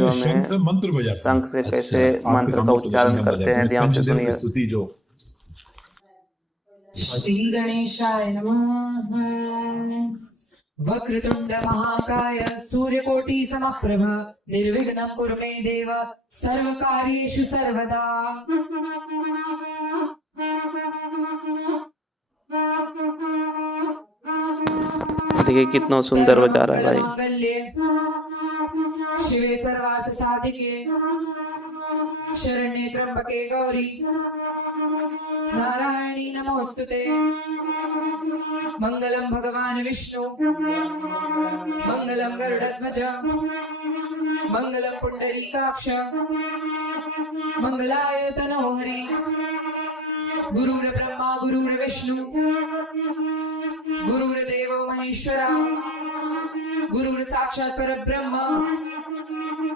Video में शंख से मंत्र बजाते हैं। शंख से कैसे आपके मंत्र का सामने उच्चारण प्रदर्शन करते हैं, ध्यान से पंचदेव की सुनिए। स्तुति जो श्री गणेशाय नमः। वक्रतुंड महाकाय सूर्यकोटि समप्रभ निर्विघ्नं कुरु मे देव सर्वकार्येषु सर्वदा। देखिए कितना सुंदर बजा रहा है भाई। सर्वमंगलमांगल्ये शिवे सर्वार्थ साधिके शरण्ये त्र्यंबके गौरी नारायणी नमोस्तुते। मंगलम भगवान विष्णु मंगलम गरुड़ध्वज मंगलम पुंडरीकाक्ष मंगलाय तनोहरि। गुरुर्ब्रह्मा गुरुर्विष्णु गुरुर्देवो महेश्वरा गुरुर्साक्षात् परब्रह्म